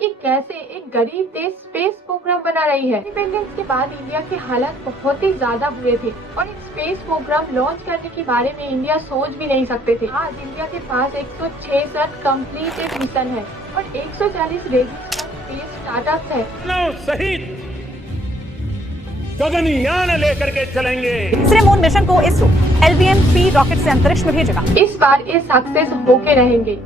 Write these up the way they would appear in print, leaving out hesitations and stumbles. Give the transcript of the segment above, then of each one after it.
कि कैसे एक गरीब देश स्पेस प्रोग्राम बना रही है। इंडिपेंडेंस के बाद इंडिया के हालात बहुत ही ज्यादा बुरे थे और एक स्पेस प्रोग्राम लॉन्च करने के बारे में इंडिया सोच भी नहीं सकते थे। आज इंडिया के पास 166 कंप्लीटेड मिशन है और 140 रजिस्टर्ड स्पेस स्टार्टअप है। सहित गगनयान लेकर के चलेंगे। तीसरे मून मिशन को इसरो LVM-3 रॉकेट से अंतरिक्ष में भेजेगा। इस बार ये सक्सेस होके रहेंगे।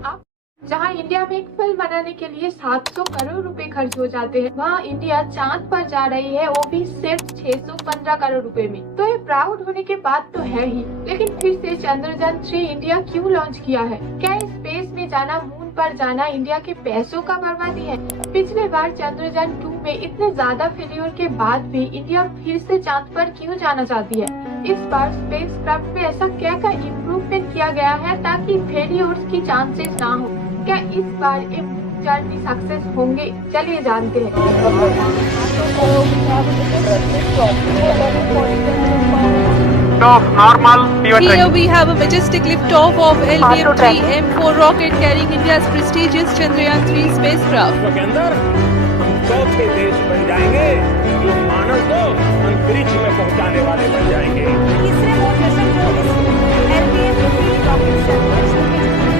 जहां इंडिया में एक फिल्म बनाने के लिए 700 करोड़ रुपए खर्च हो जाते हैं, वहां इंडिया चांद पर जा रही है, वो भी सिर्फ 615 करोड़ रुपए में। तो ये प्राउड होने की बात तो है ही, लेकिन फिर से चंद्रयान 3 इंडिया क्यों लॉन्च किया है? क्या स्पेस में जाना, मून पर जाना इंडिया के पैसों का बर्बादी है? पिछले बार चंद्रयान 2 में इतने ज्यादा फेल्योर के बाद भी इंडिया फिर से चांद पर क्यों जाना चाहती है? इस बार स्पेस क्राफ्ट में ऐसा क्या इम्प्रूवमेंट किया गया है ताकि फेल्योर्स की चांसेस ना हो? क्या इस बार ये जर्नी सक्सेस होंगे? चलिए जानते हैं। Here we have a majestic liftoff of LVM-3 M4 rocket carrying India's prestigious Chandrayaan 3 spacecraft. के अंदर हम चौथे देश बन जाएंगे जो मानव को अंतरिक्ष में पहुंचाने वाले बन जाएंगे। तीसरे मून मिशन को इसरो LVM-3 रॉकेट से अंतरिक्ष में भेजेगा।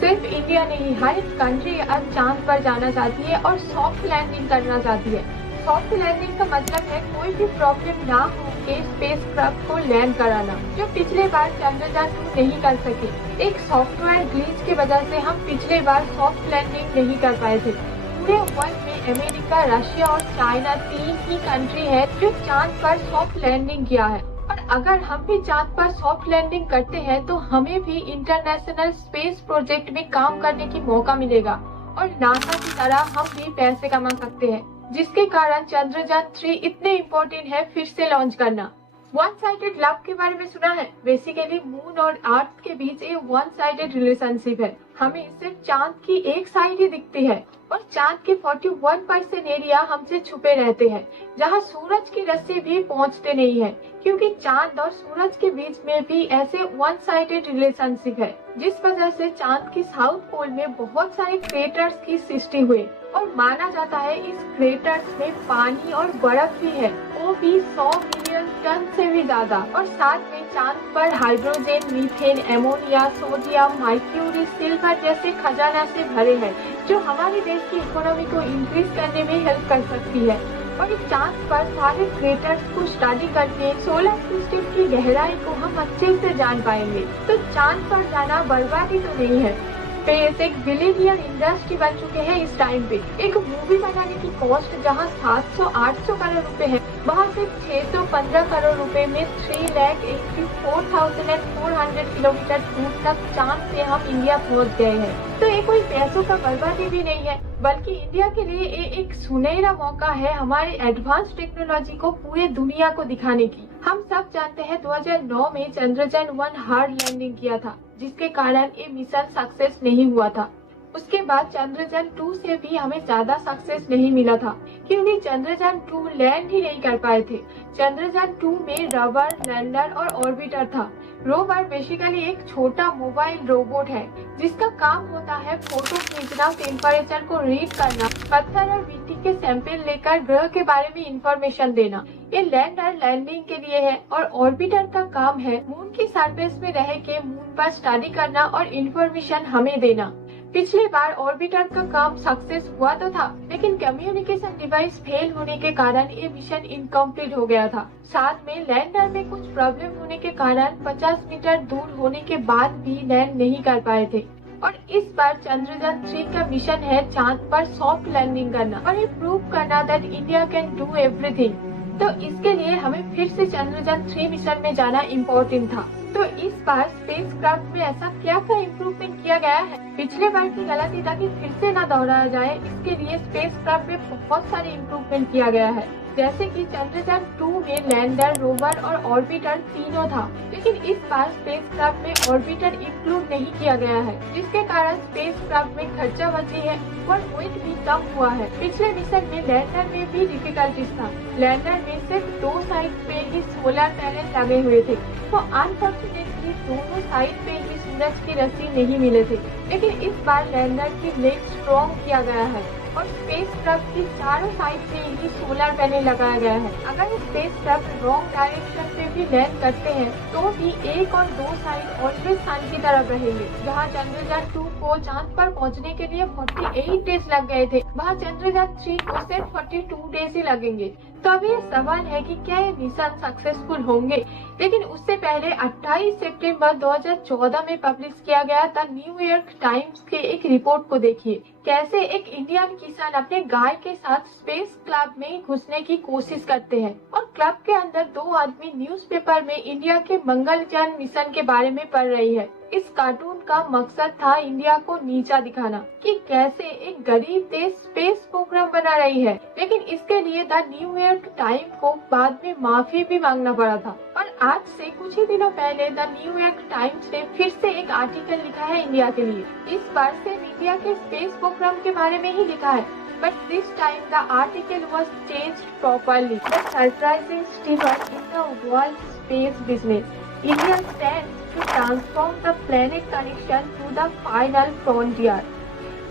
सिर्फ इंडिया नहीं, हर एक कंट्री अब चांद पर जाना चाहती है और सॉफ्ट लैंडिंग करना चाहती है। सॉफ्ट लैंडिंग का मतलब है कोई भी प्रॉब्लम ना हो के स्पेस क्राफ्ट को लैंड कराना, जो पिछले बार चंद्रयान 2 नहीं कर सके। एक सॉफ्टवेयर ग्लिच की वजह से हम पिछले बार सॉफ्ट लैंडिंग नहीं कर पाए थे। पूरे वर्ल्ड में अमेरिका, रशिया और चाइना 3 ही कंट्री है जो चांद पर सॉफ्ट लैंडिंग किया है। और अगर हम भी चांद पर सॉफ्ट लैंडिंग करते हैं तो हमें भी इंटरनेशनल स्पेस प्रोजेक्ट में काम करने की मौका मिलेगा और नासा की तरह हम भी पैसे कमा सकते हैं, जिसके कारण चंद्रयान 3 इतने इम्पोर्टेंट है फिर से लॉन्च करना। वन साइडेड लव के बारे में सुना है? बेसिकली मून और अर्थ के बीच एक वन साइडेड रिलेशनशिप है। हमें सिर्फ चांद की एक साइड ही दिखती है और चांद के 41% एरिया हमसे छुपे रहते हैं, जहां सूरज की रस्सी भी पहुंचते नहीं है, क्योंकि चांद और सूरज के बीच में भी ऐसे वन साइडेड रिलेशनशिप है, जिस वजह से चांद की साउथ पोल में बहुत सारे क्रेटर्स की सृष्टि हुई और माना जाता है इस क्रेटर्स में पानी और बर्फ भी है, वो भी 100 मिलियन टन से भी ज्यादा। और साथ में चांद पर hydrogen, methane, ammonia, sodium, mercury, silver जैसे खजाना से भरे हैं, जो हमारे देश की इकोनॉमी को इंक्रीज करने में हेल्प कर सकती है। और इस चांद पर सारे क्रेटर्स को स्टडी करके सोलर सिस्टम की गहराई को हम अच्छे से जान पाएंगे। तो चांद पर जाना बर्बादी तो नहीं है। स्पेस एक बिलियनियर इंडस्ट्री बन चुके हैं इस टाइम पे। एक मूवी बनाने की कॉस्ट जहां 700-800 करोड़ रुपए है, वहां सिर्फ 615 करोड़ रुपए में 3,84,400 किलोमीटर दूर तक चांद से हम इंडिया पहुंच गए हैं। तो ये कोई पैसों का बर्बादी भी नहीं है, बल्कि इंडिया के लिए ये एक सुनहरा मौका है हमारे एडवांस टेक्नोलॉजी को पूरे दुनिया को दिखाने की। हम सब जानते हैं 2009 में चंद्रयान 1 हार्ड लैंडिंग किया था, जिसके कारण ये मिशन सक्सेस नहीं हुआ था। उसके बाद चंद्रयान 2 से भी हमें ज्यादा सक्सेस नहीं मिला था, क्योंकि चंद्रयान 2 लैंड ही नहीं कर पाए थे। चंद्रयान 2 में रोवर, लैंडर और ऑर्बिटर था। रोवर बेसिकली एक छोटा मोबाइल रोबोट है, जिसका काम होता है फोटो खींचना, टेम्परेचर को रीड करना, पत्थर और मिट्टी के सैंपल लेकर ग्रह के बारे में इंफॉर्मेशन देना। ये लैंडर लैंडिंग के लिए है और ऑर्बिटर का काम है मून की सरफेस में रह के मून पर स्टडी करना और इंफॉर्मेशन हमें देना। पिछली बार ऑर्बिटर का काम सक्सेस हुआ तो था, लेकिन कम्युनिकेशन डिवाइस फेल होने के कारण ये मिशन इनकम्प्लीट हो गया था। साथ में लैंडर में कुछ प्रॉब्लम होने के कारण 50 मीटर दूर होने के बाद भी लैंड नहीं कर पाए थे। और इस बार चंद्रयान 3 का मिशन है चांद पर सॉफ्ट लैंडिंग करना और ये प्रूव करना that India can do everything. तो इसके लिए हमें फिर से चंद्रयान 3 मिशन में जाना इम्पोर्टेंट था। तो इस बार स्पेस क्राफ्ट में ऐसा क्या इम्प्रूवमेंट किया गया है? पिछले बार की गलती ताकि फिर से न दोहराया जाए, इसके लिए स्पेस क्राफ्ट में बहुत सारे इम्प्रूवमेंट किया गया है। जैसे कि चंद्रयान 2 में लैंडर, रोवर और ऑर्बिटर तीनों था, लेकिन इस बार स्पेस क्राफ्ट में ऑर्बिटर इंक्लूड नहीं किया गया है, जिसके कारण स्पेस क्राफ्ट में खर्चा बची है और वेट भी कम हुआ है। पिछले मिशन में लैंडर में भी डिफिकल्टीज था। लैंडर में सिर्फ 2 साइड पे ही सोलर पैनल लगे हुए थे, तो अनफॉर्चुनेटली दोनों साइड पे ही इंद्रज की रस्सी नहीं मिले थे, लेकिन इस बार लैंडर की लेग स्ट्रॉन्ग किया गया है और स्पेस क्राफ्ट की चारों साइड से ही सोलर पैनल लगाया गया है। अगर स्पेस क्राफ्ट रॉन्ग डायरेक्शन पे भी लैंड करते हैं तो भी 1 और 2 साइड ऑलवेज सन की तरफ रहेंगे। जहां चंद्रयान 2 को चांद पर पहुंचने के लिए 48 डेज लग गए थे, वहां चंद्रयान 3 को सिर्फ 42 डेज ही लगेंगे। तो अब ये सवाल है कि क्या ये मिशन सक्सेसफुल होंगे, लेकिन उससे पहले 28 सितंबर 2014 में पब्लिश किया गया द न्यूयॉर्क टाइम्स के एक रिपोर्ट को देखिए। कैसे एक इंडियन किसान अपने गाय के साथ स्पेस क्लब में घुसने की कोशिश करते हैं और क्लब के अंदर 2 आदमी न्यूज़पेपर में इंडिया के मंगलयान मिशन के बारे में पढ़ रही है। इस कार्टून का मकसद था इंडिया को नीचा दिखाना कि कैसे एक गरीब देश स्पेस प्रोग्राम बना रही है, लेकिन इसके लिए द न्यूयॉर्क टाइम्स को बाद में माफी भी मांगना पड़ा था। और आज से कुछ ही दिनों पहले द न्यूयॉर्क टाइम्स ने फिर से एक आर्टिकल लिखा है इंडिया के लिए। इस बार सिर्फ इंडिया के स्पेस प्रोग्राम के बारे में ही लिखा है, but this time the article was changed properly. The surprising step in the world space business. India stands to transform the planet connection to the final frontier.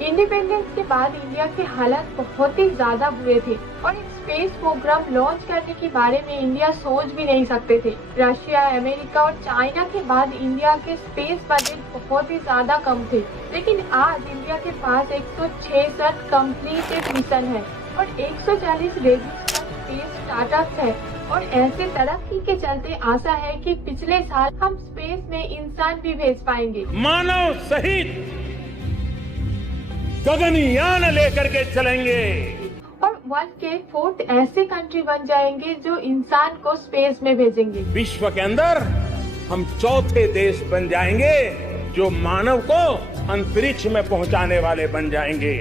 Independence के बाद India के हालात बहुत ही ज्यादा बुरे थे और एक स्पेस प्रोग्राम लॉन्च करने के बारे में इंडिया सोच भी नहीं सकते थे। रशिया, अमेरिका और चाइना के बाद इंडिया के स्पेस बजट बहुत ही ज्यादा कम थे, लेकिन आज इंडिया के पास 166 कंप्लीटेड मिशन है और 140 रजिस्टर्ड स्पेस स्टार्टअप्स है और ऐसे तरक्की के चलते आशा है कि पिछले साल हम स्पेस में इंसान भी भेज पाएंगे। मानव सहित गगनयान लेकर के चलेंगे और वर्ल्ड के 4th ऐसे कंट्री बन जाएंगे जो इंसान को स्पेस में भेजेंगे। विश्व के अंदर हम चौथे देश बन जाएंगे जो मानव को अंतरिक्ष में पहुंचाने वाले बन जाएंगे।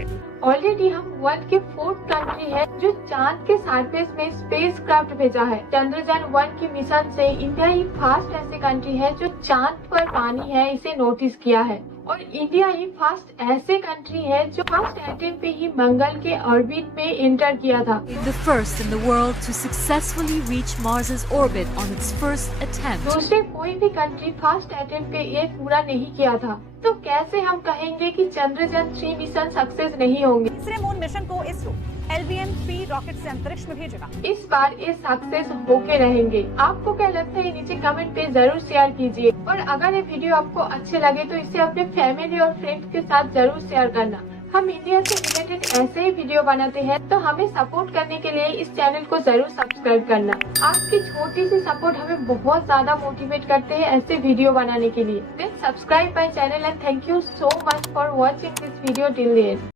ऑलरेडी हम वर्ल्ड के 4th कंट्री है जो चांद के सरफेस में स्पेस क्राफ्ट भेजा है। चंद्रयान 1 की मिशन से इंडिया ही फर्स्ट ऐसे कंट्री है जो चांद पर पानी है इसे नोटिस किया है और इंडिया ही फर्स्ट ऐसे कंट्री है जो फर्स्ट अटेम्प्ट पे ही मंगल के ऑर्बिट में एंटर किया था। The first in the world to successfully reach Mars's orbit on its first attempt. दूसरे कोई भी कंट्री फर्स्ट अटेम्प्ट पे ये पूरा नहीं किया था, तो कैसे हम कहेंगे कि चंद्रयान 3 मिशन सक्सेस नहीं होंगे। तीसरे मून मिशन को इसरो LBM-3 रॉकेट से अंतरिक्ष में भेजेगा। इस बार ये सक्सेस होके रहेंगे। आपको क्या लगता है नीचे कमेंट पे जरूर शेयर कीजिए और अगर ये वीडियो आपको अच्छे लगे तो इसे अपने फैमिली और फ्रेंड्स के साथ जरूर शेयर करना। हम इंडिया से रिलेटेड ऐसे ही वीडियो बनाते हैं, तो हमें सपोर्ट करने के लिए इस चैनल को जरूर सब्सक्राइब करना। आपकी छोटी सी सपोर्ट हमें बहुत ज्यादा मोटिवेट करते हैं ऐसे वीडियो बनाने के लिए। Then subscribe my channel and thank you so much for watching this video till the and.